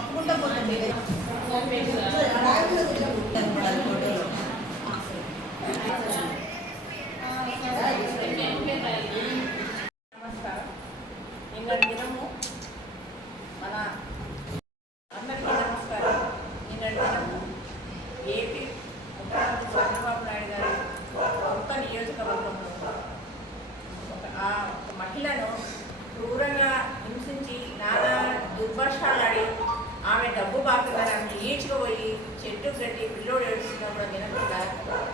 తప్పకుండా పోతుంది నమస్కారం నిన్నటి దినము మన అందరికీ నమస్కారం నిన్నటి దినము ఏపీ ముఖ్యమంత్రి చంద్రబాబు నాయుడు గారి సొంత నియోజకవర్గంలో ఒక ఆ ఒక మహిళను క్రూరంగా హింసించి నానా దుర్భాషాలాడి ఆమె డబ్బు బాకుదారాన్ని ఈడ్చుకుపోయి చెట్టు కట్టి పిల్లోడు ఏడుస్తున్నప్పుడు వినకుండా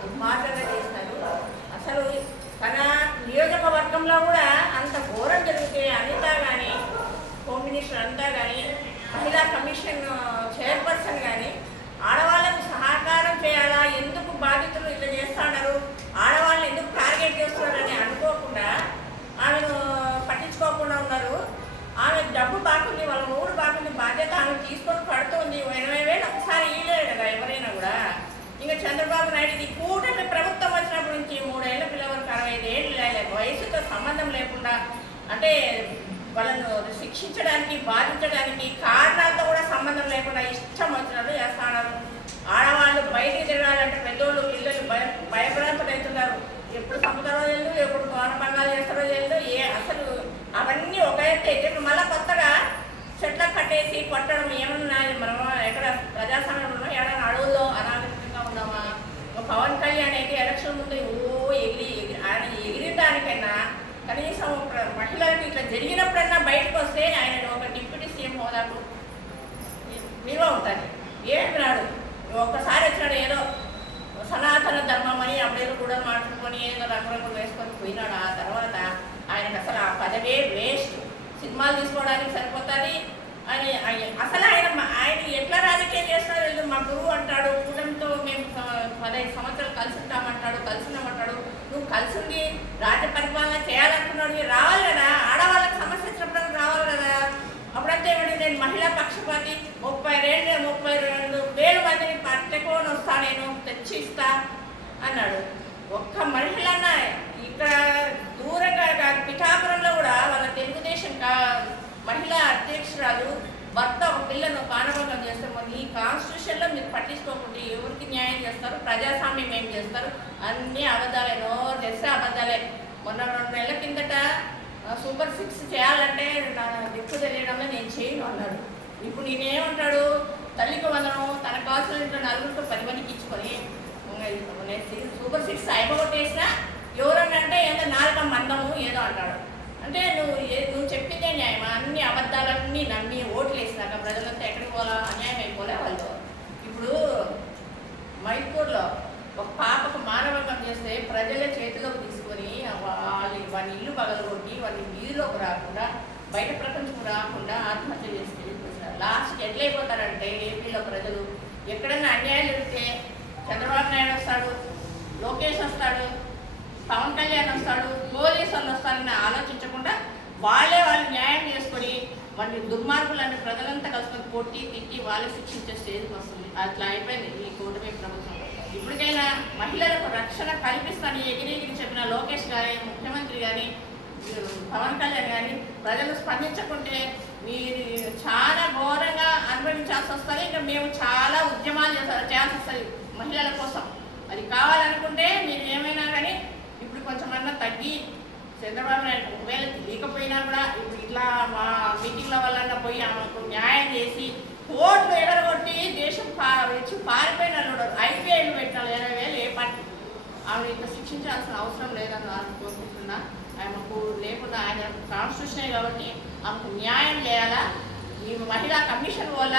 దుర్మార్గంగా చేస్తారు అసలు తన నియోజకవర్గంలో కూడా అంత ఘోరం జరిగితే అనిత కానీ హోమ్ మినిస్టర్ అంతా కానీ మహిళా కమిషన్ చైర్పర్సన్ కానీ ఆడవాళ్ళకు సహకారం చేయాలా ఎందుకు బాధితులు ఇట్లా చేస్తున్నారు ఆడవాళ్ళని ఎందుకు టార్గెట్ చేస్తున్నారని అనుకోకుండా ఆమెను పట్టించుకోకుండా ఉన్నారు ఆమె డబ్బు బాగుంది వాళ్ళ మూడు బాగుంది బాధ్యత ఆమె తీసుకొని పడుతుంది ఎనభై వేలు ఒకసారి ఇవ్వలేదు కదా ఎవరైనా కూడా ఇంకా చంద్రబాబు నాయుడు ఇది కూటమి ప్రభుత్వం వచ్చినప్పటి నుంచి మూడేళ్ళ పిల్లల వరకు అరవై ఐదు ఏళ్ళు లేదు సంబంధం లేకుండా అంటే వాళ్ళను శిక్షించడానికి బాధించడానికి కారణాలతో కూడా సంబంధం లేకుండా ఇష్టం వచ్చినట్టు చేస్తున్నారు. ఆడవాళ్ళు బయటికి తిరగాలంటే పెద్దోళ్ళు పిల్లలు భయ భయభ్రాంతులవుతున్నారు ఎప్పుడు సముద్రం వెళ్ళు ఎప్పుడు గౌరవంగా చేస్తారో వెళ్ళు ఏ అసలు అవన్నీ ఒక ఎత్తు మళ్ళీ కొత్తగా చెట్లకు కట్టేసి కొట్టడం ఏమన్నా మనం ఎక్కడ ప్రజాస్వామ్యంలో ఏడైనా అడవుల్లో అనాగరికంగా ఉన్నామా? ఒక పవన్ కళ్యాణ్ అయితే ఎలక్షన్ ముందు ఓ ఎగిరి ఎగిరి ఆయన ఎగిరిన దానికైనా కనీసం ఒక మహిళలకు ఇట్లా జరిగినప్పుడన్నా బయటకు వస్తే ఆయన ఒక డిప్యూటీ సీఎం హోదాకు నిల్వ ఉంటుంది. ఏమి రాడు. ఒక్కసారి వచ్చినాడు ఏదో సనాతన ధర్మం అని అప్పుడేదో కూడా మాట్లాడుకొని ఏదో రంగురంగులు వేసుకొని పోయినాడు. ఆ తర్వాత ఆయనకు అసలు ఆ పదవే వేస్ట్. సినిమాలు తీసుకోవడానికి సరిపోతుంది అని అసలు ఆయన ఆయన ఎట్లా రాజకీయం చేస్తారో లేదు మా గురువు అంటాడు కూటమితో మేము పదహైదు సంవత్సరాలు కలిసి ఉంటామంటాడు కలిసి ఉన్నామంటాడు నువ్వు కలిసి ఉండి రాజ్య పరిపాలన చేయాలనుకున్నాడు రావాలి కదా. ఆడవాళ్ళకి సమస్య వచ్చినప్పుడు రావాలి కదా. అప్పుడంతే ఏమంటే నేను మహిళా పక్షపాతి ముప్పై రెండు ముప్పై రెండు వేల మందిని పట్టుకొని వస్తా నేను తెచ్చి ఇస్తా అన్నాడు. ఒక్క మహిళన్న ఇక్కడ దూరంగా పిఠాపురంలో కూడా వాళ్ళ తెలుగుదేశం కా మహిళా అధ్యక్షురాలు భర్త ఒక పిల్లను పానభంగం చేస్తామని ఈ కాన్స్టిట్యూషన్లో మీరు పట్టించుకోకుండా ఎవరికి న్యాయం చేస్తారు? ప్రజాస్వామ్యం ఏం చేస్తారు? అన్ని అబద్ధాలే నో తెస్తే అబద్ధాలే. మొన్న రెండు నెలల కిందట సూపర్ సిక్స్ చేయాలంటే నా దిక్కు తెలియడమే నేను చేయను అన్నాడు. ఇప్పుడు నేనేమంటాడు? తల్లికి వందనం తన కాసులు ఇంట్లో నలుగురితో పది మందికి ఇచ్చుకొని సూపర్ సిక్స్ అయిపోగొట్టేసినా ఎవరన్నా అంటే ఏదో నాలుగ మందము ఏదో అంటాడు. అంటే నువ్వు ఏ- నువ్వు చెప్పిందే న్యాయమా అన్ని అబద్ధాలన్నీ నమ్మి ఓట్లు వేసినాక ప్రజలంతా ఎక్కడికి పోలా అన్యాయం అయిపోలే వాళ్ళు. ఇప్పుడు మైపూర్లో ఒక పాపకు మానవంగం చేస్తే ప్రజల చేతిలోకి తీసుకొని వాళ్ళు వాని ఇల్లు పగలగొట్టి వాని వీధిలోకి రాకుండా బయట ప్రపంచం రాకుండా ఆత్మహత్య చేసి వెళ్ళిపోతున్నారు. లాస్ట్కి ఎట్లయిపోతారంటే ఏపీలో ప్రజలు ఎక్కడైనా అన్యాయం జరిగితే చంద్రబాబు నాయుడు వస్తాడు లోకేష్ వస్తాడు పవన్ కళ్యాణ్ వస్తాడు పోలీసు వాళ్ళు వస్తారని ఆలోచించకుండా వాళ్ళే వాళ్ళు న్యాయం చేసుకొని వాళ్ళని దుర్మార్గులని ప్రజలంతా కలుసుకొని కొట్టి తిట్టి వాళ్ళే శిక్షించే స్టేజ్కి వస్తుంది. అట్లా అయిపోయింది ఈ కూటమి ప్రభుత్వం. ఇప్పటికైనా మహిళలకు రక్షణ కల్పిస్తాను ఎగిరి ఎగిరి చెప్పిన లోకేష్ గారి ముఖ్యమంత్రి కానీ పవన్ కళ్యాణ్ కానీ ప్రజలు స్పందించకుంటే మీరు చాలా ఘోరంగా అనుభవించాల్సి వస్తుంది. ఇంకా మేము చాలా ఉద్యమాలు చేస్తారు చేయాల్సి వస్తుంది మహిళల కోసం. అది కావాలనుకుంటే మీరు ఏమైనా కానీ కొంచెమన్నా కొంచెం అన్నా తగ్గి చంద్రబాబు నాయుడు ఒకవేళ తెలియకపోయినా కూడా ఇప్పుడు ఇట్లా మా మీటింగ్ల వల్ల పోయి ఆమెకు న్యాయం చేసి కోర్టు ఎగరగొట్టి దేశం పా వచ్చి పారిపోయిన వాళ్ళు ఉన్నారు. ఐపీఐలు పెట్టిన ఇరవై వేలు ఏ పార్టీ. ఆమె ఇంత శిక్షించాల్సిన అవసరం లేదని నేను కోరుకుంటున్నా. ఆమెకు లేకుండా ఆయన కాన్స్టిట్యూషనే కాబట్టి ఆమెకు న్యాయం చేయాలా? ఈ మహిళా కమిషన్ వల్ల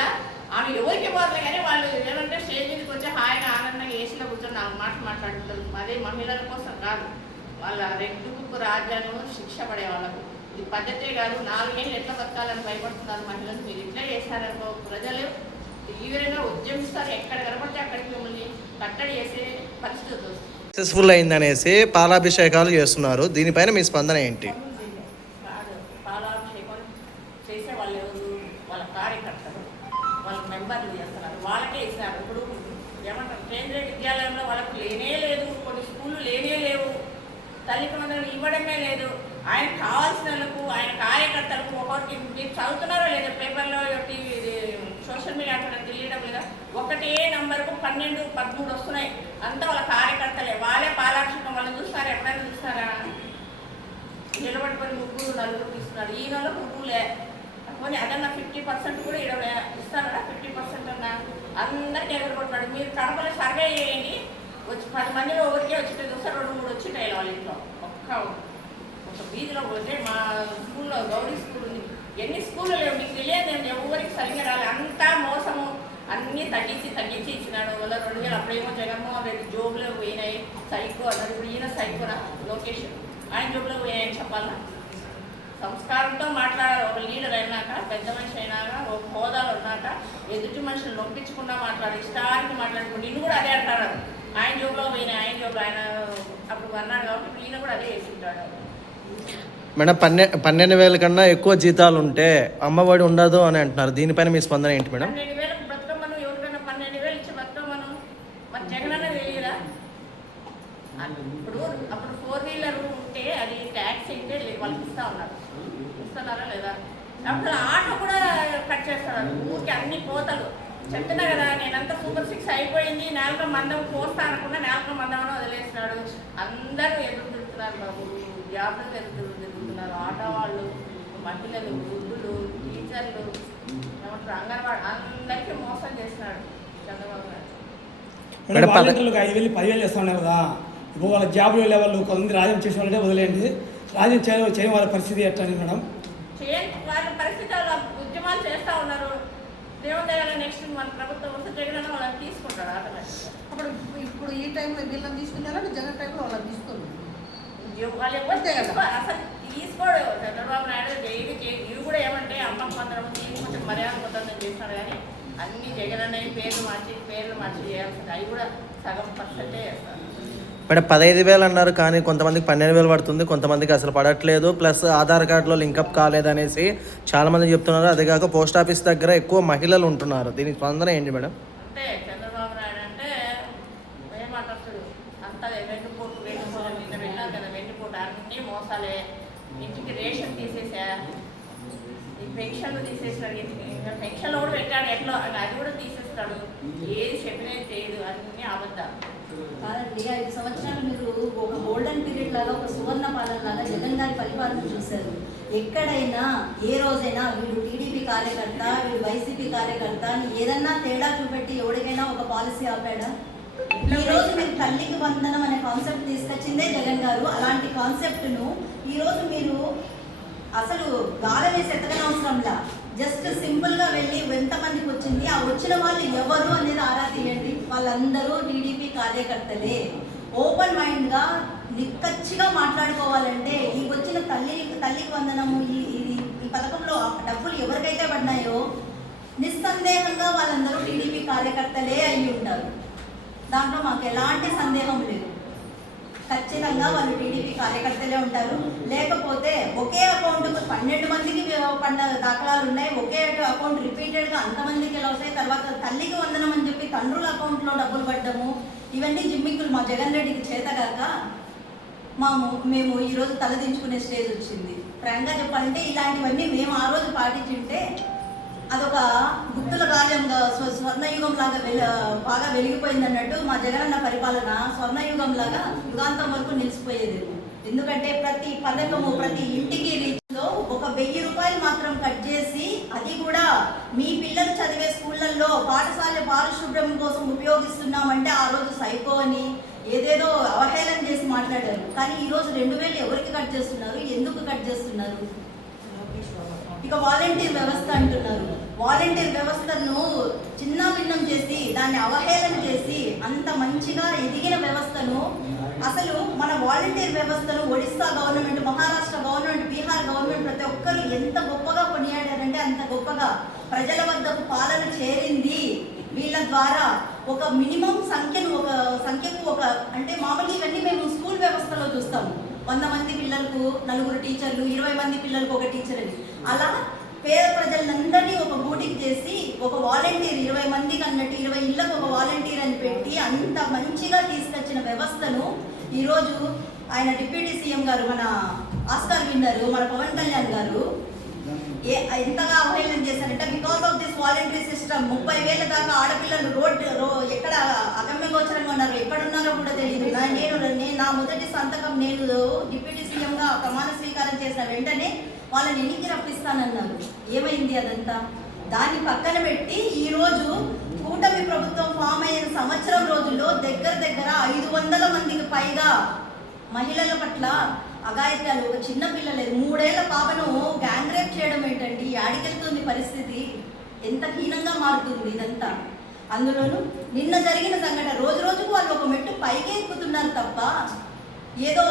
ఆమె ఎవరికి పోతుంది కానీ వాళ్ళు ఏమంటే స్టేజ్ మీదకి వచ్చి హాయిగా ఆనందంగా ఏసీలో కూర్చొని నాకు మాట మాట్లాడుతున్నారు అదే మహిళల కోసం కాదు. వాళ్ళ రెడ్డు బుక్ రాజ్యాన్ని శిక్ష పడే వాళ్ళకు. ఇది పద్ధతే కాదు. నాలుగేళ్ళు ఎట్లా బతకాలని భయపడుతున్నారు మహిళలు? మీరు ఇట్లా చేశారనుకో ప్రజలు. తీవ్రంగా ఉద్యమిస్తారు. ఎక్కడ కనబడితే అక్కడికి మిమ్మల్ని కట్టడి చేసే పరిస్థితి వస్తుంది. సక్సెస్ఫుల్ అయిందనేసి పాలాభిషేకాలు చేస్తున్నారు. దీనిపైన మీ స్పందన ఏంటి కాదు పాలాభిషేకం చేసే వాళ్ళు ఎవరు వాళ్ళ కార్యకర్తలు వాళ్ళ మెంబర్లు చేస్తున్నారు వాళ్ళకే ఇస్తారు ఇప్పుడు ఏమంటారు కేంద్రీయ విద్యాలయంలో వాళ్ళకు లేనే లేదు కొన్ని స్కూళ్ళు లేనే లేవు తల్లికి వందలు ఇవ్వడమే లేదు ఆయన కావాల్సిన వాళ్ళకు ఆయన ఒకటి మీరు చదువుతున్నారో లేదా? పేపర్లో టీవీ సోషల్ మీడియా అక్కడ తెలియడం లేదా? ఒకటే నంబర్కు పన్నెండు పదమూడు వస్తున్నాయి. అంతా వాళ్ళ కార్యకర్తలే. వాళ్ళే పాలాభిషేకం వాళ్ళని చూస్తారా? ఎప్పుడైనా చూస్తారా? నిలబడుకొని ముగ్గురు నలుగురు ఇస్తున్నారు ఈ నెల ముగ్గురులే. పోనీ అదన్నా ఫిఫ్టీ పర్సెంట్ కూడా ఇరవై ఇస్తారా? ఫిఫ్టీ పర్సెంట్ అన్నా? అందరికి ఎగరగొట్టినాడు మీరు కడపలో సర్వే చేయండి. వచ్చి పది మందిలో ఒకరికే వచ్చి చూస్తారు రెండు మూడు వచ్చింటాయి వాళ్ళ ఇంట్లో. ఒక్క వీధిలో పోతే మా స్కూల్లో గౌరీ స్కూల్ ఉంది. ఎన్ని స్కూళ్ళు లేవు మీకు తెలియదు నేను ఎవరికి సరిగ్గా రాలేదు అంతా మోసము. అన్నీ తగ్గించి తగ్గించి ఇచ్చినాడు. వల్ల రెండు వేలు అప్పుడేమో జగన్మోహన్ రెడ్డి జోబులో పోయినాయి. సైకో అన్నారు. ఇప్పుడు ఈయన సైకోరా లోకేష్. ఆయన జోబులో పోయినాయని చెప్పాలా? సంస్కారంతో మాట్లాడాలి. ఒక లీడర్ అయినాక పెద్ద మనిషి అయినాక ఒక హోదాలు ఉన్నాక ఎదుటి మనుషులు నొప్పించకుండా మాట్లాడు ఇష్టానికి మాట్లాడుకుంటూ నిన్ను కూడా అదే అంటారు. ఆయన జోబులో పోయినాయి ఆయన జోబులో ఆయన అప్పుడు అన్నాడు కాబట్టి ఈయన కూడా అదే వేసుకుంటాడు మేడం పన్నె పన్నెండు వేల కన్నా ఎక్కువ జీతాలు ఉంటే అమ్మఒడి ఉండదు అని అంటున్నారు. దీనిపైన మీ స్పందన ఏంటి మేడం? ఇప్పుడు అప్పుడు ఫోర్ వీలర్ ఉంటే అది ట్యాక్స్ అయితే ఇస్తా ఉన్నారు. ఇస్తున్నారా లేదా? అప్పుడు ఆటో కూడా కట్ చేస్తున్నారు. ఊరికి అన్ని కోతలు. చెప్తున్నా కదా నేనంతా సూపర్ సిక్స్ అయిపోయింది నేలక మందం కోస్తా అనుకున్నా నేలక మందం అని వదిలేస్తున్నాడు అందరూ ఎదురు తిరుగుతున్నారు బాబు. జాబ్లకు ఎదురు తిరుగుతున్నారు ఆటో వాళ్ళు మహిళలు వృద్ధులు టీచర్లు ఏమంటారు అంగన్వాడి అందరికీ మోసం చేస్తున్నాడు చంద్రబాబు గారు వాలంటీర్లకు ఐదు వేలు పదివేలు చేస్తా ఉన్నారు కదా. ఇప్పుడు వాళ్ళ జాబ్లు వెళ్ళే వాళ్ళు కొంతమంది రాజ్యం చేసే వాళ్ళంటే వదిలేయండి. రాజ్యం చేయడం వాళ్ళ పరిస్థితి ఎట్లా అని మేడం? చేయని వాళ్ళ పరిస్థితి ఉద్యమాలు చేస్తూ ఉన్నారు. దేవుని దగ్గర నెక్స్ట్ మన ప్రభుత్వం వస్తే జగన్ అన్న వాళ్ళని తీసుకుంటాడు ఆటోమేటిక్గా. అప్పుడు ఇప్పుడు ఈ టైంలో వీళ్ళని తీసుకున్నారా? జగన్ టైంలో వాళ్ళని తీసుకున్నారు వాళ్ళు ఎవరు అసలు తీసుకోడు చంద్రబాబు నాయుడు ఇవి కూడా ఏమంటే మందరం దీనికి కొంచెం మర్యాద పొందని చేస్తాడు కానీ అన్ని జగన్ పేర్లు మార్చి పేర్లు మార్చి చేయాల్సింది అవి కూడా సగం పర్సెంటే చేస్తారు మేడం పదహైదు వేలు అన్నారు కానీ కొంతమందికి పన్నెండు వేలు పడుతుంది కొంతమందికి అసలు పడట్లేదు. ప్లస్ ఆధార్ కార్డులో లింకప్ కాలేదనేసి చాలా మంది చెప్తున్నారు. అదే కాక పోస్ట్ ఆఫీస్ దగ్గర ఎక్కువ మహిళలు ఉంటున్నారు. దీనికి స్పందన ఏంటి మేడం? అంటే చంద్రబాబు నాయుడు అంటే ఏమంటారు అంత వెన్నుపోటు వెన్నుపోటు నిన్న వెళ్ళాం కదా వెన్నుపోటు అన్ని మోసాలే ఇంటికి రేషన్ తీసేసా ఈ పెన్షన్లు తీసేసినాడు ఇంటికి ఇంకా పెన్షన్లు కూడా పెట్టాడు ఎట్లా అది అది కూడా తీసేస్తాడు ఏది చెప్పినది చేయదు అన్ని అబద్ధాలు కాదండి ఐదు సంవత్సరాలు మీరు ఒక గోల్డెన్ పీరియడ్ లాగా ఒక సువర్ణ పాలన లాగా జగన్ గారి పరిపాలన చూశారు ఎక్కడైనా ఏ రోజైనా వీడు టీడీపీ కార్యకర్త వీడు వైసీపీ కార్యకర్త అని ఏదన్నా తేడా చూపెట్టి ఎవరికైనా ఒక పాలసీ ఆపాడా? ఈ రోజు మీరు తల్లికి వందనం అనే కాన్సెప్ట్ తీసుకొచ్చిందే జగన్ గారు. అలాంటి కాన్సెప్ట్ను ఈరోజు మీరు అసలు గాలి వేసి ఎత్తకనవసరంలా జస్ట్ సింపుల్గా వెళ్ళి ఎంతమందికి వచ్చింది ఆ వచ్చిన వాళ్ళు ఎవరు అనేది ఆరా తీయండి. వాళ్ళందరూ టీడీపీ కార్యకర్తలే. ఓపెన్ మైండ్గా నిక్కచ్చిగా మాట్లాడుకోవాలంటే ఈ వచ్చిన తల్లి తల్లికి వందనము ఈ ఈ పథకంలో డబ్బులు ఎవరికైతే పడినాయో నిస్సందేహంగా వాళ్ళందరూ టీడీపీ కార్యకర్తలే అయి ఉంటారు. దాంట్లో మాకు ఎలాంటి సందేహం లేదు. ఖచ్చితంగా వాళ్ళు టీడీపీ కార్యకర్తలే ఉంటారు. లేకపోతే ఒకే అకౌంట్కు పన్నెండు మందికి పడిన దాఖలాలు ఉన్నాయి. ఒకే అకౌంట్ రిపీటెడ్గా అంతమందికి ఎలా వస్తాయి? తర్వాత తల్లికి వందనం అని చెప్పి తండ్రుల అకౌంట్లో డబ్బులు పడ్డము. ఇవన్నీ జిమ్మిక్కులు మా జగన్ రెడ్డికి చేతగాక మాము మేము ఈరోజు తలదించుకునే స్టేజ్ వచ్చింది. ఫ్రాంక్గా చెప్పాలంటే ఇలాంటివన్నీ మేము ఆ రోజు పాటించుంటే అదొక గుర్తుల కాలంగా స్వ- స్వర్ణయుగం లాగా వెల బాగా వెలిగిపోయింది అన్నట్టు మా జగనన్న పరిపాలన స్వర్ణయుగం లాగా యుగాంతం వరకు నిలిచిపోయేది. ఎందుకంటే ప్రతి పథకము ప్రతి ఇంటికి రీచ్లో ఒక వెయ్యి రూపాయలు మాత్రం కట్ చేసి అది కూడా మీ పిల్లలు చదివే స్కూళ్ళల్లో పాఠశాల పారిశుభ్రం కోసం ఉపయోగిస్తున్నామంటే ఆ రోజు సైకో అని ఏదేదో అవహేళన చేసి మాట్లాడారు. కానీ ఈ రోజు రెండు వేలు ఎవరికి కట్ చేస్తున్నారు? ఎందుకు కట్ చేస్తున్నారు? ఇక వాలంటీర్ వ్యవస్థ అంటున్నారు. వాలంటీర్ వ్యవస్థను చిన్న భిన్నం చేసి దాన్ని అవహేళన చేసి అంత మంచిగా ఎదిగిన వ్యవస్థను అసలు మన వాలంటీర్ వ్యవస్థను Odisha government Maharashtra government Bihar government ప్రతి ఒక్కరు ఎంత గొప్పగా కొనియాడారంటే అంత గొప్పగా ప్రజల వద్దకు పాలన చేరింది. వీళ్ళ ద్వారా ఒక మినిమం సంఖ్యను ఒక అంటే మామూలుగా ఇవన్నీ మేము స్కూల్ వ్యవస్థలో చూస్తాము. వంద మంది పిల్లలకు నలుగురు టీచర్లు ఇరవై మంది పిల్లలకు ఒక టీచర్ అని. అలా పేద ప్రజలందరినీ ఒక గూటికి చేసి ఒక వాలంటీర్ ఇరవై మందికి అన్నట్టు ఇరవై ఇళ్ళకు ఒక వాలంటీర్ అని పెట్టి అంత మంచిగా తీసుకొచ్చిన వ్యవస్థను ఈరోజు ఆయన డిప్యూటీ సీఎం గారు మన ఆస్కార్ విన్నారు మన పవన్ కళ్యాణ్ గారు ఏ ఎంతగా అవహేళన చేశారంటే because of this voluntary system ముప్పై వేల దాకా ఆడపిల్లలు రోడ్ రో ఎక్కడ అగమ్య గోచరంగా ఉన్నారు ఎక్కడున్నారో కూడా తెలియదు. నేను నేను నా మొదటి సంతకం నేను డిప్యూటీ సీఎంగా ప్రమాణ స్వీకారం చేసిన వెంటనే వాళ్ళని ఎన్నికి రప్పిస్తానన్నారు. ఏమైంది అదంతా? దాన్ని పక్కన పెట్టి ఈ రోజు కూటమి ప్రభుత్వం ఫామ్ అయిన సంవత్సరం రోజుల్లో దగ్గర దగ్గర ఐదు వందల మందికి పైగా మహిళల పట్ల అగాయత్యాలు ఒక చిన్న పిల్లలేదు మూడేళ్ళ పాపను గ్యాంగ్ రేప్ చేయడం ఏంటండి యాడికెళ్తుంది పరిస్థితి? ఎంత హీనంగా మారుతుంది ఇదంతా? అందులోనూ నిన్న జరిగిన సంఘటన రోజు రోజుకు వాళ్ళు ఒక మెట్టు పైకి ఎక్కుతున్నారు తప్ప ఏదో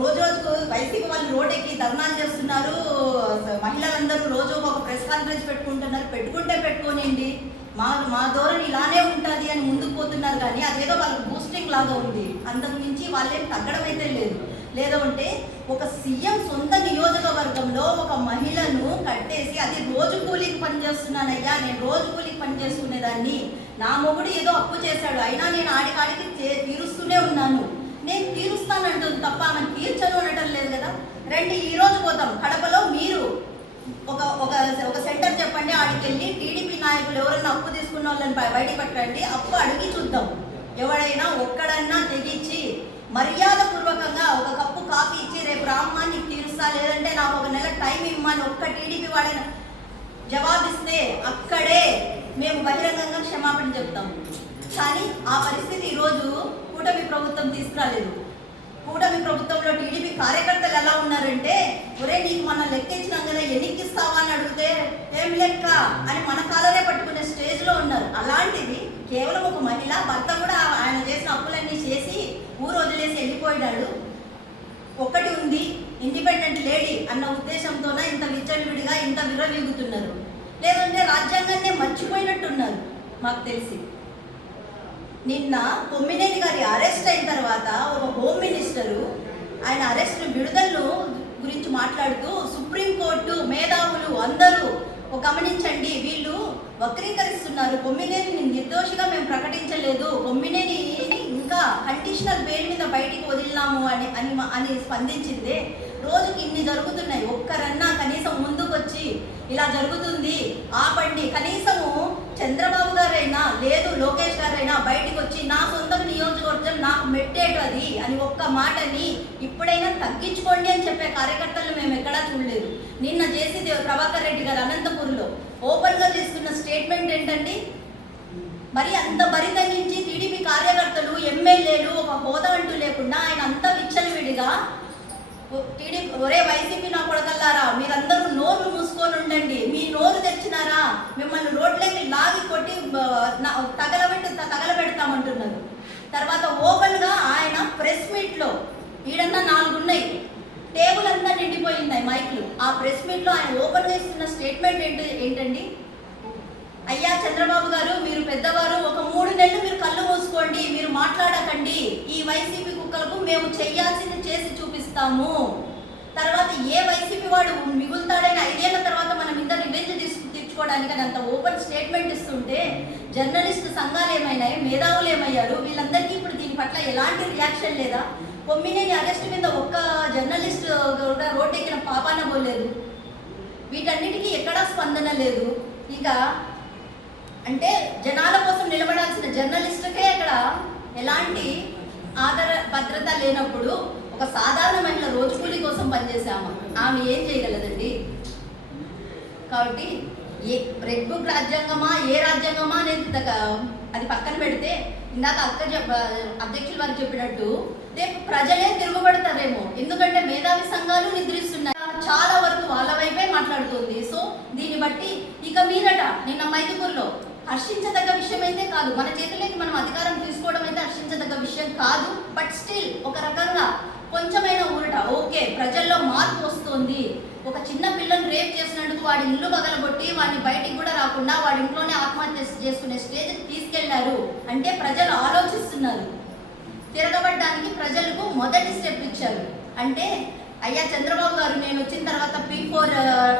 రోజు రోజుకు వైసీపీ వాళ్ళు రోడ్డెక్కి ఎక్కి ధర్నాలు చేస్తున్నారు. మహిళలందరూ రోజు ఒక ప్రెస్ కాన్ఫరెన్స్ పెట్టుకుంటున్నారు పెట్టుకుంటే పెట్టుకోనిండి మా మా ధోరణి ఇలానే ఉంటుంది అని ముందుకు పోతున్నారు కానీ అదేదో వాళ్ళకి బూస్టింగ్ లాగా ఉంది. అంతకు మించి వాళ్ళేం తగ్గడం అయితే లేదు. లేదా ఉంటే ఒక సీఎం సొంత నియోజకవర్గంలో ఒక మహిళను కట్టేసి అది రోజు కూలీకి పనిచేస్తున్నానయ్యా నేను రోజు కూలీకి పనిచేసుకునేదాన్ని. నా మొగుడు ఏదో అప్పు చేశాడు అయినా నేను ఆడికాడికి చే- తీరుస్తూనే ఉన్నాను. నేను తీరుస్తానంటుంది తప్ప ఆమె తీర్చను అనటం లేదు కదా. రండి ఈ రోజు పోతాం. కడపలో మీరు ఒక ఒక ఒక సెంటర్ చెప్పండి ఆడికి వెళ్ళి టీడీపీ నాయకులు ఎవరైనా అప్పు తీసుకున్న వాళ్ళని బయట పెట్టండి అప్పు అడిగి చూద్దాం. ఎవడైనా ఒక్కడన్నా తెగించి మర్యాద పూర్వకంగా ఒక కప్పు కాఫీ ఇచ్చి రేపు రామ్మా నీకు తీరుస్తా లేదంటే నాకు ఒక నెల టైం ఇమ్మని ఒక్క టీడీపీ వాడిన జవాబిస్తే అక్కడే మేము బహిరంగంగా క్షమాపణ చెప్తాం. కానీ ఆ పరిస్థితి ఈరోజు కూటమి ప్రభుత్వం తీసుకురాలేదు. కూటమి ప్రభుత్వంలో టీడీపీ కార్యకర్తలు ఎలా ఉన్నారంటే ఒరే నీకు మనం లెక్కించినాం కదా ఎన్నికిస్తావా అని అడిగితే ఏం లెక్క? అని మన కాలనే పట్టుకునే స్టేజ్లో ఉన్నారు. అలాంటిది కేవలం ఒక మహిళ భర్త కూడా ఆయన చేసిన అప్పులన్నీ చేసి ఊరు వదిలేసి వెళ్ళిపోయాడు ఒక్కటి ఉంది ఇండిపెండెంట్ లేడీ అన్న ఉద్దేశంతోన ఇంత విచ్చలవిడిగా ఇంత విర్రవీగుతున్నారు. లేదంటే రాజ్యాంగాన్నే మర్చిపోయినట్టున్నారు మాకు తెలిసి. నిన్న కొమ్మినేని గారి అరెస్ట్ అయిన తర్వాత ఒక హోమ్ మినిస్టరు ఆయన అరెస్ట్ విడుదలను గురించి మాట్లాడుతూ సుప్రీంకోర్టు మేధావులు అందరూ గమనించండి వీళ్ళు వక్రీకరిస్తున్నారు. కొమ్మినేని నిర్దోషిగా మేము ప్రకటించలేదు. కొమ్మినేని ఇంకా కండిషనల్ బెయిల్ మీద బయటికి వదిలినాము అని అని మా- అని స్పందించిందే. రోజుకి ఇన్ని జరుగుతున్నాయి. ఒక్కరన్నా కనీసం ముందుకొచ్చి ఇలా జరుగుతుంది ఆపండి. కనీసము చంద్రబాబు గారైనా లేదు లోకేష్ గారైనా బయటికి వచ్చి నా సొంత నియోజకవర్గం నాకు మెట్టేటు అది అని ఒక్క మాటని ఇప్పుడైనా తగ్గించుకోండి అని చెప్పే కార్యకర్తలను మేము ఎక్కడా చూడలేదు. నిన్న జేసీ ప్రభాకర్ రెడ్డి గారు అనంతపూర్లో ఓపెన్గా తీసుకున్న స్టేట్మెంట్ ఏంటండి? మరి అంత బరి తగ్గించి టీడీపీ కార్యకర్తలు ఎమ్మెల్యేలు ఒక హోదా అంటూ లేకుండా ఆయన అంత విచ్చలవిడిగా టీడీపీ ఒరే వైసీపీ నా కొడకల్లారా? మీరందరూ నోరు మూసుకొని ఉండండి. మీ నోరు తెచ్చినారా మిమ్మల్ని రోడ్లకి లాగి కొట్టి తగలబెట్టి తగలబెడతామంటున్నారు. తర్వాత ఓపెన్గా ఆయన ప్రెస్ మీట్లో ఈడన్నా టేబుల్ అంతా నిండిపోయింది మైక్లు. ఆ ప్రెస్ మీట్లో ఆయన ఓపెన్గా ఇస్తున్న స్టేట్మెంట్ ఏంటి ఏంటండి? అయ్యా చంద్రబాబు గారు మీరు పెద్దవారు ఒక మూడు నెలలు మీరు కళ్ళు మూసుకోండి మీరు మాట్లాడకండి. ఈ వైసీపీ కుక్కలకు మేము చేయాల్సింది చేసి చూపిస్తాము. తర్వాత ఏ వైసీపీ వాడు మిగులుతాడని ఐదేళ్ళ తర్వాత మనం ఇంత రివెంజ్ తీసుకు తీర్చుకోవడానికి అంత ఓపెన్ స్టేట్మెంట్ ఇస్తుంటే జర్నలిస్ట్ సంఘాలు ఏమైనాయి మేధావులు ఏమయ్యారు వీళ్ళందరికీ ఇప్పుడు దీని పట్ల ఎలాంటి రియాక్షన్ లేదా? కొమ్మినేని అరెస్ట్ మీద ఒక్క జర్నలిస్ట్ కూడా రోడ్ ఎక్కిన పాపాన పోలేదు. వీటన్నిటికీ ఎక్కడా స్పందన లేదు. ఇక అంటే జనాల కోసం నిలబడాల్సిన జర్నలిస్టుకే అక్కడ ఎలాంటి ఆధార భద్రత లేనప్పుడు ఒక సాధారణ మహిళ రోజు కూలి కోసం పనిచేసాము ఆమె ఏం చేయగలదండి? కాబట్టి ఏ రెడ్ బుక్ రాజ్యాంగమా ఏ రాజ్యాంగమా అనేది అది పక్కన పెడితే ఇందాక అక్క అధ్యక్షుల అధ్యక్షులు వారు చెప్పినట్టు రేపు ప్రజలే తిరుగుబడతారేమో. ఎందుకంటే మేధావి సంఘాలు నిద్రిస్తున్నాయి. చాలా వరకు వాళ్ళ వైపే మాట్లాడుతుంది. సో దీన్ని బట్టి ఇక మీదట నిన్న మైదుపూర్లో హర్షించదగ్గ విషయం అయితే కాదు. మన చేతిలోకి మనం అధికారం తీసుకోవడం అయితే హర్షించదగ్గ విషయం కాదు. బట్ స్టిల్ ఒక రకంగా కొంచెమైనా ఊరట. ఓకే ప్రజల్లో మార్పు వస్తుంది. ఒక చిన్న పిల్లని రేప్ చేసినందుకు వాడి ఇల్లు పగలగొట్టి వాడిని బయటికి కూడా రాకుండా వాడి ఇంట్లోనే ఆత్మహత్య చేసుకునే స్టేజ్కి తీసుకెళ్ళారు. అంటే ప్రజలు ఆలోచిస్తున్నారు. తిరగబడడానికి ప్రజలకు మొదటి స్టెప్ ఇచ్చారు. అంటే అయ్యా చంద్రబాబు గారు నేను వచ్చిన తర్వాత పీ ఫోర్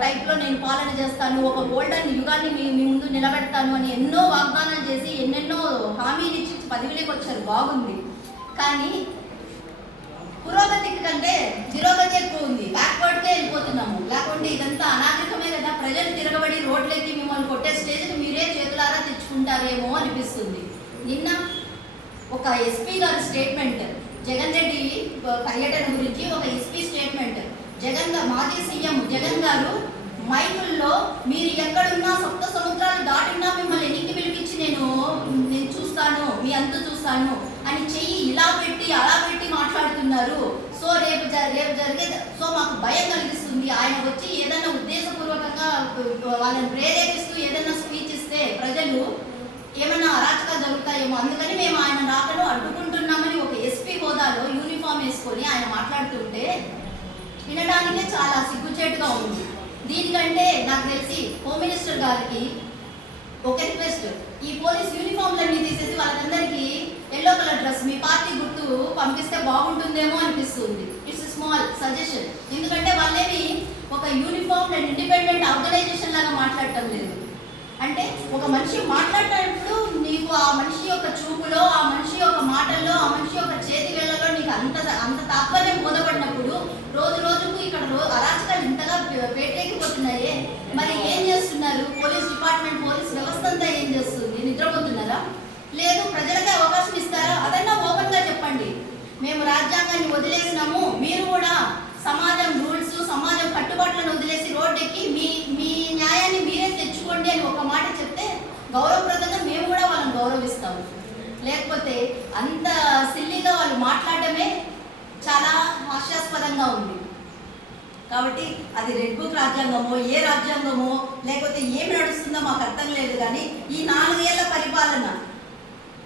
టైప్లో పాలన చేస్తాను ఒక గోల్డెన్ యుగాన్ని మీ మీ ముందు నిలబెడతాను అని ఎన్నో వాగ్దానాలు చేసి ఎన్నెన్నో హామీలు ఇచ్చి పదవిలోకి వచ్చారు. బాగుంది. కానీ పురోగతికి కంటే తిరోగతి ఎక్కువ ఉంది. బ్యాక్వర్డ్కే వెళ్ళిపోతున్నాము. లేకుంటే ఇదంతా అనాగరికమే కదా. ప్రజలు తిరగబడి రోడ్లెక్కి మిమ్మల్ని కొట్టే స్టేజ్కి మీరే చేతులారా తెచ్చుకుంటారేమో అనిపిస్తుంది. నిన్న ఒక ఎస్పీ గారి స్టేట్మెంట్ జగన్ రెడ్డి పర్యటన గురించి ఒక ఎస్పీ స్టేట్మెంట్ జగన్ మాజీ సీఎం జగన్ గారు మైకుల్లో మీరు ఎక్కడున్నా సప్త సముద్రాలు దాటినా మిమ్మల్ని ఎన్నికి పిలిపించి నేను నేను చూస్తాను మీ అంత చూస్తాను అని చెయ్యి ఇలా పెట్టి అలా పెట్టి మాట్లాడుతున్నారు. సో రేపు జ- రేపు జరిగే సో మాకు భయం కలిగిస్తుంది. ఆయన వచ్చి ఏదైనా ఉద్దేశపూర్వకంగా వాళ్ళని ప్రేరేపిస్తూ ఏదైనా స్పీచ్ ఇస్తే ప్రజలు ఏమైనా అరాచకాలు జరుగుతాయేమో. అందుకని మేము ఆయన రాకను అడ్డుకుంటున్నామని ఒక ఎస్పీ హోదాలో యూనిఫామ్ వేసుకొని ఆయన మాట్లాడుతుంటే వినడానికే చాలా సిగ్గుచేటుగా ఉంది. దీనికంటే నాకు తెలిసి హోమ్ మినిస్టర్ గారికి ఒక రిక్వెస్ట్ ఈ పోలీస్ యూనిఫామ్లన్నీ తీసేసి వాళ్ళందరికీ ఎల్లో కలర్ డ్రెస్ మీ పార్టీ గుర్తు పంపిస్తే బాగుంటుందేమో అనిపిస్తుంది. ఇట్స్ స్మాల్ సజెషన్ ఎందుకంటే వాళ్ళేమి ఒక యూనిఫామ్ అండ్ ఇండిపెండెంట్ ఆర్గనైజేషన్ లాగా మాట్లాడటం లేదు. అంటే ఒక మనిషి మాట్లాడేటప్పుడు నీకు ఆ మనిషి యొక్క చూపులో ఆ మనిషి యొక్క మాటల్లో ఆ మనిషి యొక్క చేతి వేళ్ళలో నీకు అంత అంత తాత్పర్యం బోధపడినప్పుడు రోజు రోజుకు ఇక్కడ అరాచకాలు ఇంతగా పే- మరి ఏం చేస్తున్నారు? పోలీస్ డిపార్ట్మెంట్ పోలీస్ వ్యవస్థ అంతా ఏం చేస్తుంది? నిద్రపోతున్నారా? లేదు ప్రజలకి అవకాశం ఇస్తారా? అదన్నా ఓపెన్గా చెప్పండి. మేము రాజ్యాంగాన్ని వదిలేసినాము. మీరు కూడా సమాజం సమాజం గౌరవప్రదంగా మేము కూడా వాళ్ళని గౌరవిస్తాము. లేకపోతే అంత సిల్లీగా వాళ్ళు మాట్లాడటమే చాలా హాస్యాస్పదంగా ఉంది. కాబట్టి అది రెడ్ బుక్ రాజ్యాంగమో ఏ రాజ్యాంగమో లేకపోతే ఏమి నడుస్తుందో మాకు అర్థం లేదు కానీ ఈ నాలుగేళ్ళ పరిపాలన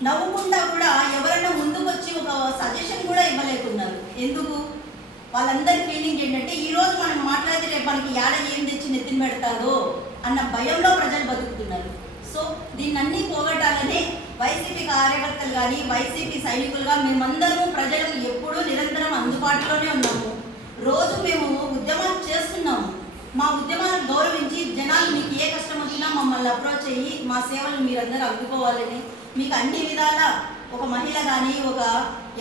నవ్వుకుంటా కూడా ఎవరైనా ముందుకు వచ్చి ఒక సజెషన్ కూడా ఇవ్వలేకున్నారు. ఎందుకు? వాళ్ళందరి ఫీలింగ్ ఏంటంటే ఈరోజు మనం మాట్లాడితే రేపు మనకి ఏడ ఏం తెచ్చి నెత్తిన పెడతాదో అన్న భయంలో ప్రజలు బతుకుతున్నారు. సో దీన్ని పోగొట్టాలనే పోగొట్టాలని వైసీపీ కార్యకర్తలు కానీ వైసీపీ సైనికులుగా మేమందరము ప్రజలు ఎప్పుడూ నిరంతరం అందుబాటులోనే ఉన్నాము. రోజు మేము ఉద్యమాలు చేస్తున్నాము. మా ఉద్యమాలను గౌరవించి జనాలు మీకు ఏ కష్టం వచ్చినా మమ్మల్ని అప్రోచ్ అయ్యి మా సేవలు మీరందరూ అందుకోవాలని. మీకు అన్ని విధాల ఒక మహిళ కానీ ఒక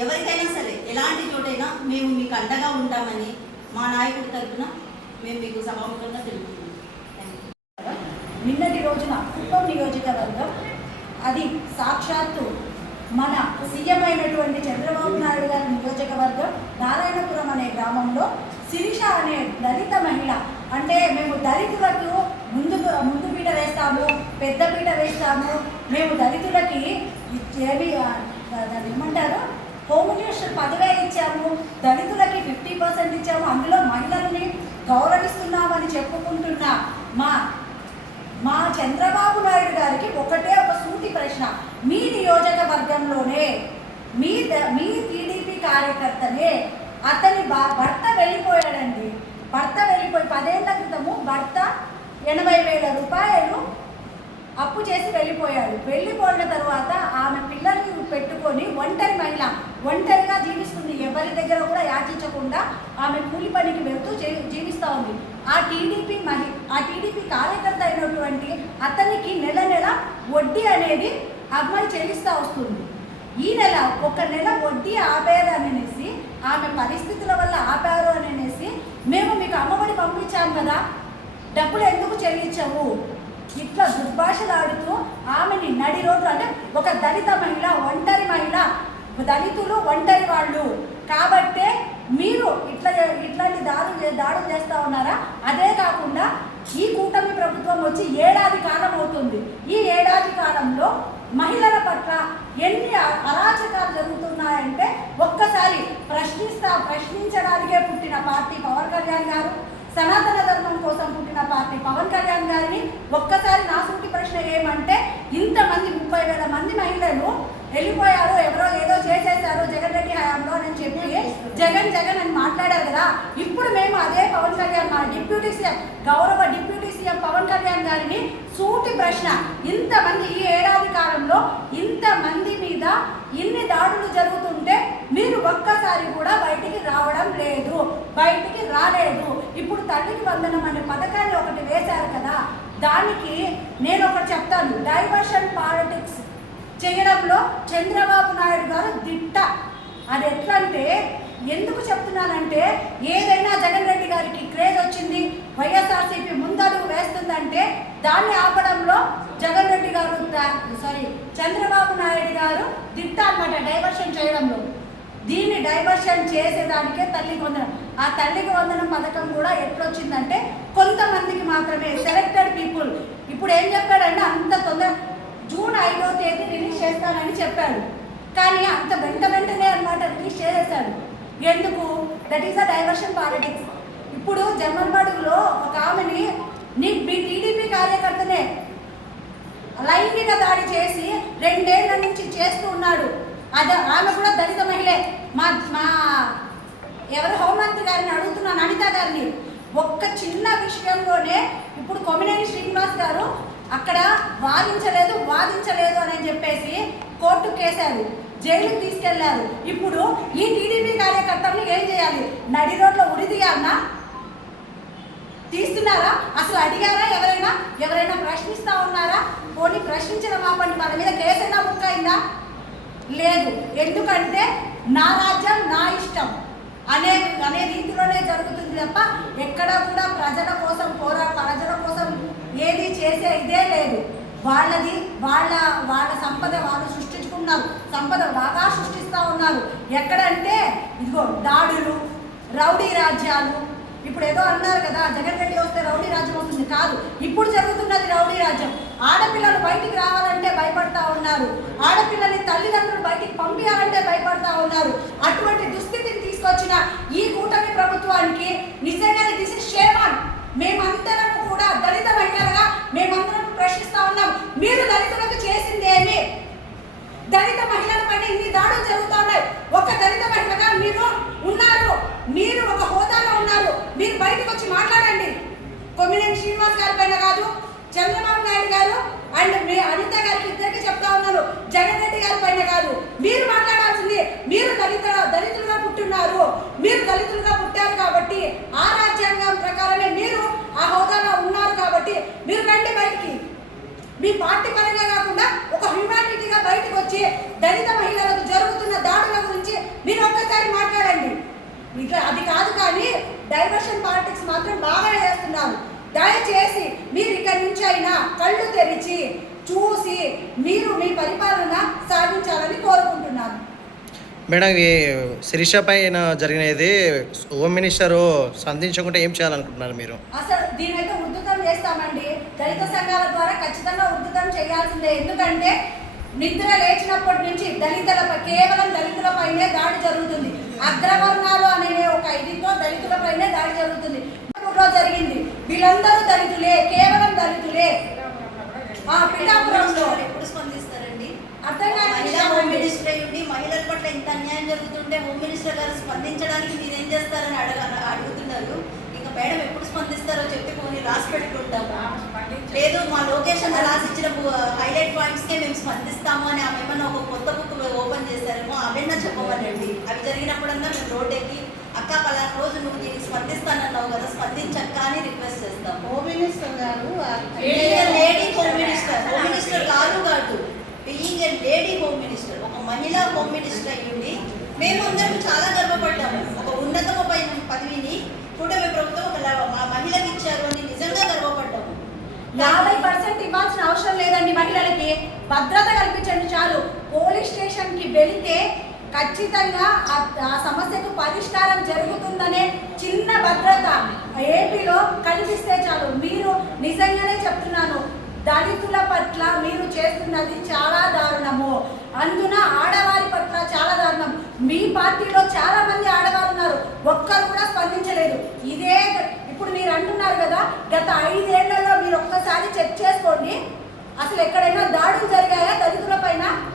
ఎవరికైనా సరే ఎలాంటి చోటైనా మేము మీకు అండగా ఉంటామని మా నాయకుడి తరఫున మేము మీకు సభాముఖంగా తెలుపుతున్నాం. నిన్నటి రోజున కుప్పం నియోజకవర్గం అది సాక్షాత్తు మన సీఎం అయినటువంటి చంద్రబాబు నాయుడు గారి నియోజకవర్గం నారాయణపురం అనే గ్రామంలో శిరీష అనే దళిత మహిళ అంటే మేము దళితులకు ముందు ముందు పీట వేస్తాము పెద్ద పీట వేస్తాము మేము దళితులకి ఏమి దాన్ని ఏమంటారు? హోమ్ మినిస్టర్ పదవే ఇచ్చాము దళితులకి ఫిఫ్టీ పర్సెంట్ ఇచ్చాము అందులో మహిళల్ని గౌరవిస్తున్నామని చెప్పుకుంటున్న మా మా చంద్రబాబు నాయుడు గారికి ఒకటే ఒక సూటి ప్రశ్న. మీ నియోజకవర్గంలోనే మీ ద- మీ టీడీపీ కార్యకర్తనే అతని భ- భర్త వెళ్ళిపోయాడండి. భర్త వెళ్ళిపోయి పదేళ్ళ క్రితము భర్త ఎనభై వేల రూపాయలు అప్పు చేసి వెళ్ళిపోయాడు. వెళ్ళిపోయిన తర్వాత ఆమె పిల్లల్ని పెట్టుకొని ఒంటరి మహిళ ఒంటరిగా జీవిస్తుంది. ఎవరి దగ్గర కూడా యాచించకుండా ఆమె కూలి పనికి వెళ్తూ జీ- జీవిస్తూ ఉంది. ఆ టీడీపీ మహి ఆ టీడీపీ కార్యకర్త అయినటువంటి అతనికి నెల నెల వడ్డీ అనేది అమ్మాయి చెల్లిస్తూ వస్తుంది. ఈ నెల ఒక నెల వడ్డీ ఆపారు అనేసి ఆమె పరిస్థితుల వల్ల ఆపారు అని అనేసి మేము మీకు అమ్మఒడి పంపించాం కదా డబ్బులు ఎందుకు చెల్లించవు? ఇట్లా దుర్భాషలాడుతూ ఆమెని నడి రోడ్డు అంటే ఒక దళిత మహిళ ఒంటరి మహిళ దళితులు ఒంటరి వాళ్ళు. కాబట్టే మీరు ఇట్లా ఇట్లాంటి దాడులు చే- దాడులు చేస్తూ ఉన్నారా? అదే కాకుండా ఈ కూటమి ప్రభుత్వం వచ్చి ఏడాది కాలం అవుతుంది. ఈ ఏడాది కాలంలో మహిళల పట్ల ఎన్ని అరాచకాలు జరుగుతున్నాయంటే ఒక్కసారి ప్రశ్నిస్తా ప్రశ్నించడానికే పుట్టిన పార్టీ పవన్ కళ్యాణ్ గారు సనాతన ధర్మం కోసం పుట్టిన పార్టీ పవన్ కళ్యాణ్ గారిని ఒక్కసారి నా సూటి ప్రశ్న ఏమంటే ఇంతమంది ముప్పై వేల మంది మహిళలు వెళ్ళిపోయారు ఎవరో ఏదో చేసేశారు జగన్ రెడ్డి హయాంలో అని చెప్పి జగన్ జగన్ అని మాట్లాడారు కదా. ఇప్పుడు మేము అదే పవన్ కళ్యాణ్ మా డిప్యూటీ సీఎం గౌరవ డిప్యూటీ సీఎం పవన్ కళ్యాణ్ గారిని సూటి ప్రశ్న ఇంతమంది ఈ ఏడాది కాలంలో ఇంతమంది మీద ఇన్ని దాడులు జరుగుతుంటే మీరు ఒక్కసారి కూడా బయటికి రావడం లేదు బయటికి రాలేదు. ఇప్పుడు తల్లికి వందనం అనే పథకాన్ని ఒకటి వేశారు కదా. దానికి నేను ఒకటి చెప్తాను డైవర్షన్ పాలిటిక్స్ చేయడంలో చంద్రబాబు నాయుడు గారు దిట్ట. అది ఎట్లంటే ఎందుకు చెప్తున్నానంటే ఏదైనా జగన్ రెడ్డి గారికి క్రేజ్ వచ్చింది వైఎస్ఆర్సీపీ ముందడుగు వేస్తుందంటే దాన్ని ఆపడంలో జగన్ రెడ్డి గారు సారీ చంద్రబాబు నాయుడు గారు దిట్ట అన్నమాట డైవర్షన్ చేయడంలో. దీన్ని డైవర్షన్ చేసేదానికే తల్లికి వందనం. ఆ తల్లికి వందనం పథకం కూడా ఎట్లొచ్చిందంటే కొంతమందికి మాత్రమే సెలెక్టెడ్ పీపుల్ ఇప్పుడు ఏం చెప్పాడంటే అంత తొందర జూన్ ఐదో తేదీ రిలీజ్ చేస్తానని చెప్పాడు. కానీ అంత వెంట వెంటనే అనమాట రిలీజ్ చేసేసాడు ఎందుకు? That is a diversion politics ఇప్పుడు జమ్మన్మడుగులో ఒక ఆమెని నీ మీ టీడీపీ కార్యకర్తనే లైంగిక దాడి చేసి రెండేళ్ళ నుంచి చేస్తూ ఉన్నాడు. అది ఆమె కూడా దళిత మహిళే. మా మా ఎవరు హోంమంత్రి గారిని అడుగుతున్నాను అనిత గారిని. ఒక్క చిన్న విషయంలోనే ఇప్పుడు కొమినేని శ్రీనివాస్ గారు అక్కడ వాదించలేదు వాదించలేదు అని చెప్పేసి కోర్టు కేసారు. జైలుకి తీసుకెళ్ళారు. ఇప్పుడు ఈ టీడీపీ కార్యకర్తల్ని ఏం చేయాలి? నడి రోడ్లో ఉరి తీస్తున్నారా? అసలు అడిగారా ఎవరైనా? ఎవరైనా ప్రశ్నిస్తా ఉన్నారా? పోనీ ప్రశ్నించిన మాపండి వాళ్ళ మీద కేసైనా బుక్ అయిందా? లేదు. ఎందుకంటే నా రాజ్యం నా ఇష్టం అనే అనే రీతిలోనే జరుగుతుంది తప్ప ఎక్కడ కూడా ప్రజల కోసం పోరా ప్రజల కోసం ఏది చేసే ఇదే లేదు. వాళ్ళది వాళ్ళ వాళ్ళ సంపద వాళ్ళు సృష్టించుకున్నారు. సంపద బాగా సృష్టిస్తూ ఉన్నారు. ఎక్కడంటే ఇదిగో దాడులు రౌడీ రాజ్యాలు. ఇప్పుడు ఏదో అన్నారు కదా జగన్ రెడ్డి వస్తే రౌడీ రాజ్యం వస్తుంది. కాదు ఇప్పుడు జరుగుతున్నది రౌడీ రాజ్యం. ఆడపిల్లలు బయటికి రావాలంటే భయపడతా ఉన్నారు. ఆడపిల్లని తల్లిదండ్రులు బయటికి పంపించాలంటే భయపడతా ఉన్నారు. అటువంటి దుస్థితిని తీసుకొచ్చిన ఈ కూటమి ప్రభుత్వానికి నిజంగానే దిస్ ఇస్ షేమాన్ మేమందరం కూడా దళిత మహిళలుగా మేమందరం ప్రశ్నిస్తా ఉన్నాం. మీరు దళితులకు చేసింది ఏమి? దళిత మహిళల పైన ఇన్ని దాడులు జరుగుతూ ఉన్నాయి. ఒక దళిత మహిళగా మీరు ఉన్నారు. మీరు ఒక హోదాలో ఉన్నారు. మీరు బయటకు వచ్చి మాట్లాడండి. కొమ్మినేని శ్రీనివాస్ గారి పైన కాదు చంద్రబాబు నాయుడు గారు అండ్ మీ అనిత గారికి ఇద్దరికి చెప్తా ఉన్నాను. జగన్ రెడ్డి గారి పైన కాదు. మీరు మాట్లాడాల్సింది మీరు దళిత దళితులుగా పుట్టున్నారు. మీరు దళితులుగా పుట్టారు కాబట్టి ఆ రాజ్యాంగం ప్రకారమే మీరు ఆ హోదాలో ఉన్నారు కాబట్టి మీరు రండి బయటికి. మీ పార్టీ పరంగా కాకుండా ఒక హ్యూమానిటీగా బయటకు వచ్చి దళిత మహిళలకు జరుగుతున్న దాడుల గురించి మీరు ఒక్కసారి మాట్లాడండి. ఇట్లా అది కాదు కానీ డైవర్షన్ పాలిటిక్స్ మాత్రం బాగా చేస్తున్నారు. దయచేసి మీరు ఇక్కడి నుంచి అయినా కళ్ళు తెరిచి చూసి మీరు మీ పరిపాలన సాగించాలని కోరుకుంటున్నాను. మేడం ఈ శిరీష పైన జరిగినది హోమ్ మినిస్టర్ స్పందించకుండా ఏం చేయాలనుకుంటున్నారు మీరు? అసలు దీనైతే ఉద్ధృతం చేస్తామండి. దళిత సంఘాల ద్వారా ఖచ్చితంగా ఉద్ధృతం చేయాల్సిందే. ఎందుకంటే నిద్ర లేచినప్పటి నుంచి దళితులపై కేవలం దళితులపైనే దాడి జరుగుతుంది. అగ్రవర్ణాలు అనే ఒక ఇదితో దళితులపైనే దాడి జరుగుతుంది. పిఠాపురంలో జరిగింది. వీళ్ళందరూ దళితులే కేవలం దళితులే. ఆ పిఠాపురంలో ఎప్పుడు స్పందిస్తారండి? అర్థం మహిళా హోమ్. మినిస్టర్ అయి ఉండి మహిళల పట్ల ఇంత అన్యాయం జరుగుతుంటే హోమ్ మినిస్టర్ గారు స్పందించడానికి మీరు ఏం చేస్తారని అడగ అడుగుతున్నారు. ఇంకా మేడం ఎప్పుడు స్పందిస్తారో చెప్తే పోనీ రాసి పెట్టుకుంటాము. లేదు మా లొకేషన్ రాసి ఇచ్చిన హైలైట్ పాయింట్స్ కే మేము స్పందిస్తాము అని ఆమె ఏమన్నా ఒక కొత్త బుక్ ఓపెన్ చేశారేమో అవన్నా చెప్పమనండి. అవి జరిగినప్పుడన్నా మేము రోడ్ ఎక్కి అక్క పలానా రోజు నువ్వు దీనికి స్పందిస్తానన్నావు కదా స్పందించక్క అని రిక్వెస్ట్ చేస్తాము హోమ్ మినిస్టర్ గారు lady home minister home minister కాదు కాదు. Being a lady home minister ఒక మహిళా హోమ్ మినిస్టర్ అయ్యుండి మేమందరం చాలా గర్వపడ్డాము. ఒక ఉన్నతమైన పదవిని కూటమి ప్రభుత్వం ఒక మహిళకి ఇచ్చారు అని నిజంగా గర్వపడ్డాము. యాభై పర్సెంట్ ఇవ్వాల్సిన అవసరం లేదండి మహిళలకి. భద్రత కల్పించండి చాలు. పోలీస్ స్టేషన్కి వెళితే ఖచ్చితంగా ఆ- సమస్యకు పరిష్కారం జరుగుతుందనే చిన్న భద్రత ఏపీలో కనిపిస్తే చాలు. మీరు నిజంగానే చెప్తున్నాను దళితుల పట్ల మీరు చేస్తున్నది చాలా దారుణము. అందున ఆడవారి పట్ల చాలా దారుణం. మీ పార్టీలో చాలా మంది ఆడవారు ఉన్నారు ఒక్కరు కూడా స్పందించలేదు. ఇదే ఇప్పుడు మీరు అంటున్నారు కదా గత ఐదేళ్ళలో మీరు ఒక్కసారి చెక్ చేసుకోండి. అసలు ఎక్కడైనా దాడులు జరిగాయా దళితుల పైన?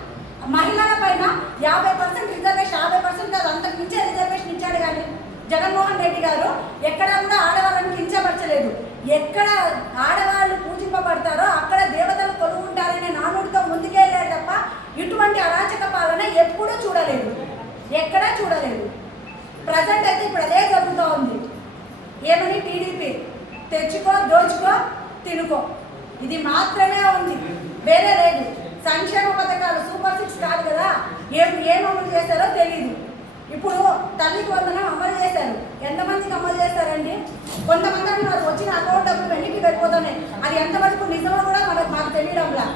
మహిళల పైన యాభై పర్సెంట్ రిజర్వేషన్ యాభై పర్సెంట్ కాదు అంతకు మించే రిజర్వేషన్ ఇచ్చాడు కానీ జగన్మోహన్ రెడ్డి గారు ఎక్కడ కూడా ఆడవాళ్ళని కించపరచలేదు. ఎక్కడ ఆడవాళ్ళు పూజింపబడతారో అక్కడ దేవతలు కొలువుంటారనే నానుడితో ముందుకెళ్ళారు తప్ప ఇటువంటి అరాచక పాలన ఎప్పుడూ చూడలేదు. ఎక్కడా చూడలేదు. ప్రజెంట్ అయితే ఇప్పుడు అదే జరుగుతూ ఉంది. ఏమని టీడీపీ? తెచ్చుకో దోచుకో తినుకో. ఇది మాత్రమే ఉంది. వేరే లేదు. సంక్షేమ పథకాలు సూపర్ సిక్స్ కాదు కదా? ఏం ఏం అమలు చేశారో తెలియదు ఇప్పుడు తల్లికి వందనం అమలు చేశారు. ఎంతమందికి అమలు చేశారండి కొంతమంది అంటున్నారు వచ్చిన అకౌంట్ డబ్బులు వెనక్కి వెళ్ళిపోతున్నాయి. అది ఎంతవరకు నిజమో కూడా మనకు మాకు తెలియడంలా.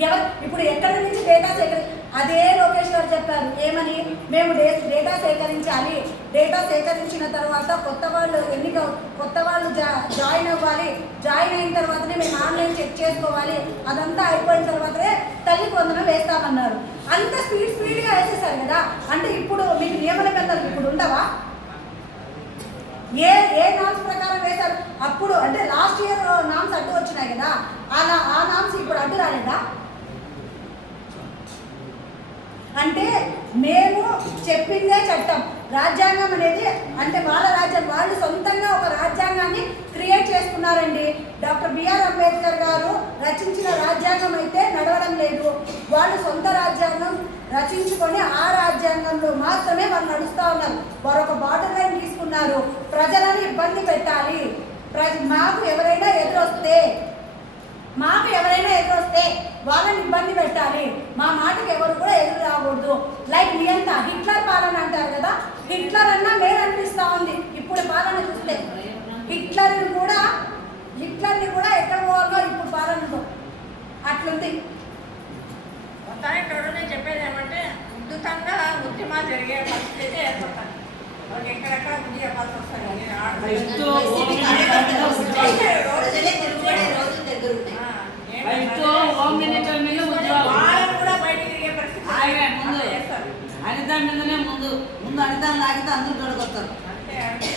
ఎవరు ఇప్పుడు ఎక్కడి నుంచి డేటా సేకరి అదే లోకేష్ గారు చెప్పారు. ఏమని? మేము డేటా సేకరించాలి. డేటా సేకరించిన తర్వాత కొత్త వాళ్ళు ఎన్నిక కొత్త వాళ్ళు జా జాయిన్ అవ్వాలి. జాయిన్ అయిన తర్వాతనే మేము ఆన్లైన్ చెక్ చేసుకోవాలి. అదంతా అయిపోయిన తర్వాతనే తల్లి పొందన వేస్తామన్నారు. అంత స్పీడ్ స్పీడ్గా వేసేసారు కదా. అంటే ఇప్పుడు మీకు నియమన పెద్దలు ఇప్పుడు ఉండవా? ఏ ఏ నామ్స్ ప్రకారం వేశారు? అప్పుడు అంటే లాస్ట్ ఇయర్ నామ్స్ అడ్డు వచ్చినాయి కదా. ఆ నా- ఆ నామ్స్ ఇప్పుడు అడ్డు రాలేదా? అంటే మేము చెప్పిందే చట్టం. రాజ్యాంగం అనేది అంటే వాళ్ళ రాజ్యం వాళ్ళు సొంతంగా ఒక రాజ్యాంగాన్ని క్రియేట్ చేసుకున్నారండి. డాక్టర్ బిఆర్ అంబేద్కర్ గారు రచించిన రాజ్యాంగం అయితే నడవడం లేదు. వాళ్ళు సొంత రాజ్యాంగం రచించుకొని ఆ రాజ్యాంగంలో మాత్రమే వాళ్ళు నడుస్తూ ఉన్నారు. వారు ఒక బార్డర్ లైన్ తీసుకున్నారు. ప్రజలను ఇబ్బంది పెట్టాలి. ప్రజ మాకు ఎవరైనా ఎదురొస్తే మాకు ఎవరైనా ఎదురొస్తే వాళ్ళని ఇబ్బంది పెట్టాలి. మా మాటకు ఎవరు కూడా ఎదురు రాకూడదు. లైక్ నియంత హిట్లర్ పాలన అంటారు కదా హిట్లర్ అన్నా మేలు అనిపిస్తా ఉంది. ఇప్పుడు పాలన చూస్తే హిట్లర్ని కూడా హిట్లర్ని కూడా ఎక్కడ పోవాలో ఇప్పుడు పాలనతో అట్లుంది. మొత్తానికి నేను చెప్పేది ఏమంటే ఉద్ధృతంగా ఉద్యమాలు జరిగే పరిస్థితి అయితే ఏర్పడుతుంది వాళ్ళకి ఎక్కడెక్కడ బుద్ధి చెప్పాల్సి వస్తుంది ఉద్యోగం వాళ్ళని కూడా బయటికి తిరిగే పరిస్థితి చేస్తారు. అనిత మీదనే ముందు ముందు అనిత లాగితే అందరూ దొరకొస్తారు అంతే.